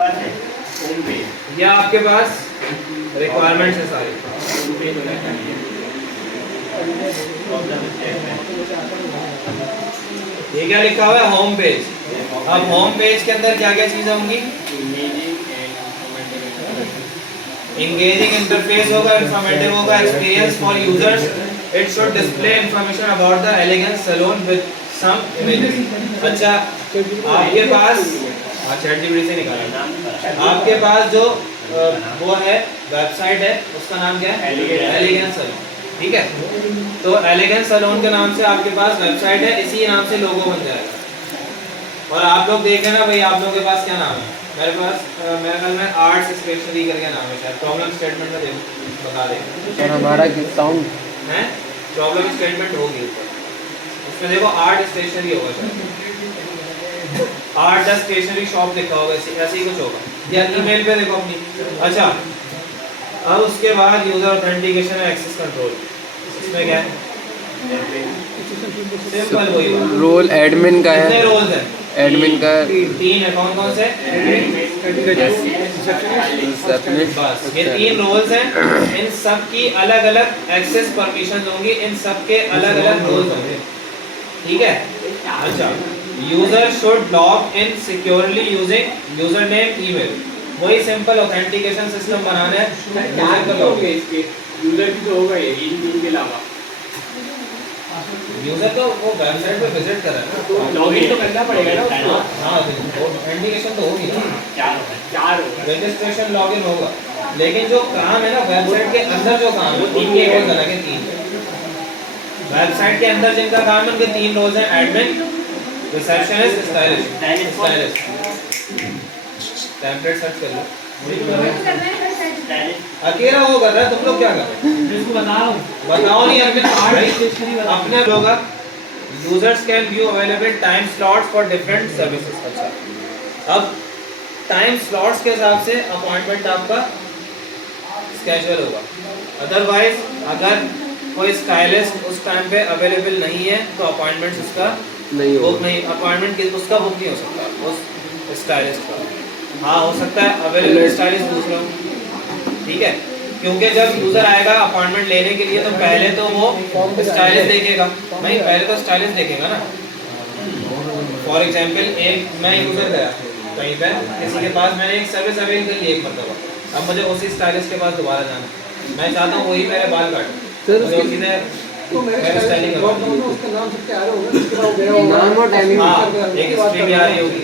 ये आपके पास रिक्वायरमेंट्स है सारी। ये क्या लिखा हुआ है? Home page. अब होम पेज के अंदर क्या क्या चीजें होंगी? एंगेजिंग इंटरफेस होगा, इंफॉर्मेटिव होगा, experience for users, it should display information about the elegance salon with some images. अच्छा, आपके पास ChatGPT से निकाला, आपके पास जो वो है वेबसाइट है, उसका नाम क्या है? Elegance salon. ठीक है, तो एलिगेंस सैलून के नाम से आपके पास वेबसाइट है, इसी नाम से लोगो बन जाएगा। और आप लोग देखें ना भाई, आप लोगों के पास क्या नाम है? मेरे पास मेरे ख्याल में आर्ट्स स्टेशनरी करके नाम है, शायद प्रॉब्लम स्टेटमेंट में देखो बता दें। और हमारा साउंड है प्रॉब्लम स्टेटमेंट होगी ऊपर, उसमें देखो आर्ट स्टेशनरी होगा शायद, आर्ट द स्टेशनरी शॉप लिखा होगा, ऐसे ही कुछ होगा, या ईमेल पे देखो अपनी। अच्छा, अब उसके बाद यूजर ऑथेंटिकेशन और एक्सेस कंट्रोल, इसमें क्या है? सिंपल वही रोल एडमिन का कितने है। रोल्स हैं? एडमिन का 3 है। कौन कौन से? बस ये 3 रोल्स हैं, इन सब की अलग अलग एक्सेस परमिशन होंगी, इन सब के अलग अलग रोल्स होंगे। ठीक है। अच्छा, user should log in securely using user name email, वही सिंपल ऑथेंटिकेशन सिस्टम बनाना है। यूजर का लॉगिन, यूजर की तो होगा ये, इन के अलावा यूजर तो वो वेबसाइट पे विजिट कर रहा है तो ना, लॉगिन तो करना पड़ेगा ना उसको। हाँ, ऑथेंटिकेशन तो होगी ना, 4 होगा, रजिस्ट्रेशन लॉगिन होगा, लेकिन जो काम है ना वेबसाइट के अंदर, जो काम है वो 3 के रोल्स अलग है। 3 वेबसाइट के अंदर जिनका काम है उनके 3 रोल्स हैं, admin, receptionist, stylist. Template search कर लो, अकेला वो कर रहा है, तुम लोग क्या कर रहे हो? इसको बताओ नहीं अपने लोग। Users can view available time slots for different services. अच्छा, अब टाइम स्लॉट्स के हिसाब से अपॉइंटमेंट आपका स्केड्यूल होगा। अदरवाइज अगर कोई स्टाइलिस्ट उस टाइम पे अवेलेबल नहीं है तो अपॉइंटमेंट उसका बुक नहीं, अपॉइंटमेंट उसका बुक नहीं हो सकता उस स्टाइलिस्ट का। हाँ, हो सकता है अवेलेबल स्टाइलिस्ट दूसरा, ठीक है, क्योंकि जब यूजर आएगा अपॉइंटमेंट लेने के लिए तो पहले तो वो स्टाइलिस्ट देखेगा, नहीं पहले तो स्टाइलिस्ट देखेगा ना। फॉर एग्जांपल, एक मैं यूजर गया कहीं पे, किसी के पास मैंने एक सर्विस अवेल कर ली एक मरतबा, अब मुझे उसी स्टाइलिस्ट के पास दोबारा जाना, मैं चाहता हूँ वही मेरे बाल काटे, मुझे उसी ने मेरा स्टाइलिंग करवानी। उसका नाम सबके आ रहे होगा, उसके बाद गया होगा। नाम और टाइमिंग हाँ, एक स्ट्रीम भी आ रही होगी,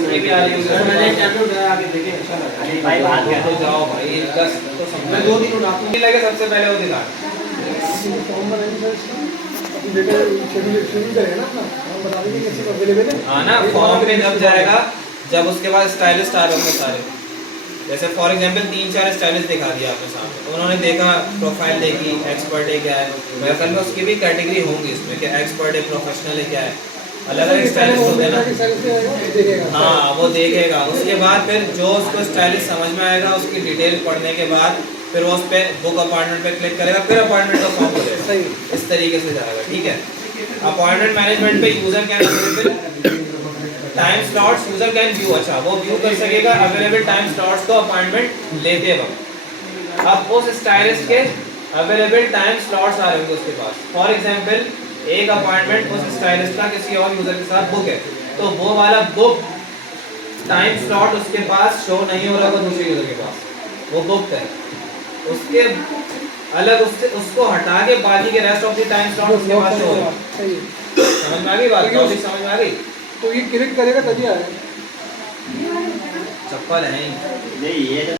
स्ट्रीम भी आ रही होगी। मैंने टैबलेट उठाया आगे देखे, अच्छा लगा। भाई बात कर तो जाओ भाई, 10 तो समझ। मैं 2 दिन उठाता हूँ। लगे सबसे पहले वो दिखा। फॉर्म बनाएंगे सर इसका, अपनी डेटा शेड्यूल करेगा ना अपना, हम बता देंगे कैसे अवेलेबल है। हाँ ना, फॉर्म पे जब जाएगा, जब उसके बाद स्टाइलिस्ट आ रहे होंगे सारे, जैसे फॉर एग्जांपल 3-4 स्टाइलिस्ट दिखा दिया आपके सामने, तो उन्होंने देखा, प्रोफाइल देखी, एक्सपर्ट है क्या है, मेरे ख्याल में उसकी भी कैटेगरी होंगी इसमें कि एक्सपर्ट है, प्रोफेशनल है, क्या है, अलग अलग स्टाइलिस्ट होते हैं ना। हाँ, वो देखेगा, उसके बाद फिर जो उसको स्टाइलिस्ट समझ में आएगा, उसकी डिटेल पढ़ने के बाद फिर वो उस पर बुक अपॉइंटमेंट पे क्लिक करेगा, फिर अपॉइंटमेंट का फॉर्म करेगा, इस तरीके से जाएगा। ठीक है, अपॉइंटमेंट मैनेजमेंट पे यूजर क्या available time slots user can view, अच्छा वो व्यू कर सकेगा अवेलेबल टाइम स्लॉट्स को अपॉइंटमेंट लेते वक्त। अब उस स्टाइलिस्ट के अवेलेबल टाइम स्लॉट्स आ रहे होंगे उसके पास, फॉर एग्जांपल एक अपॉइंटमेंट उस स्टाइलिस्ट का किसी और यूजर के साथ बुक है, तो वो वाला बुक टाइम स्लॉट उसके पास शो नहीं हो रहा, वो दूसरे यूजर के पास वो बुक है, उसके अलग उसको हटा के बाकी के rest of the time slot उसके पास शो हो रहा है। समझ में आ गई बात? लॉजिक समझ में आ गई? तो ये क्लिक करेगा तभी आएगा। चप्पल है नहीं ये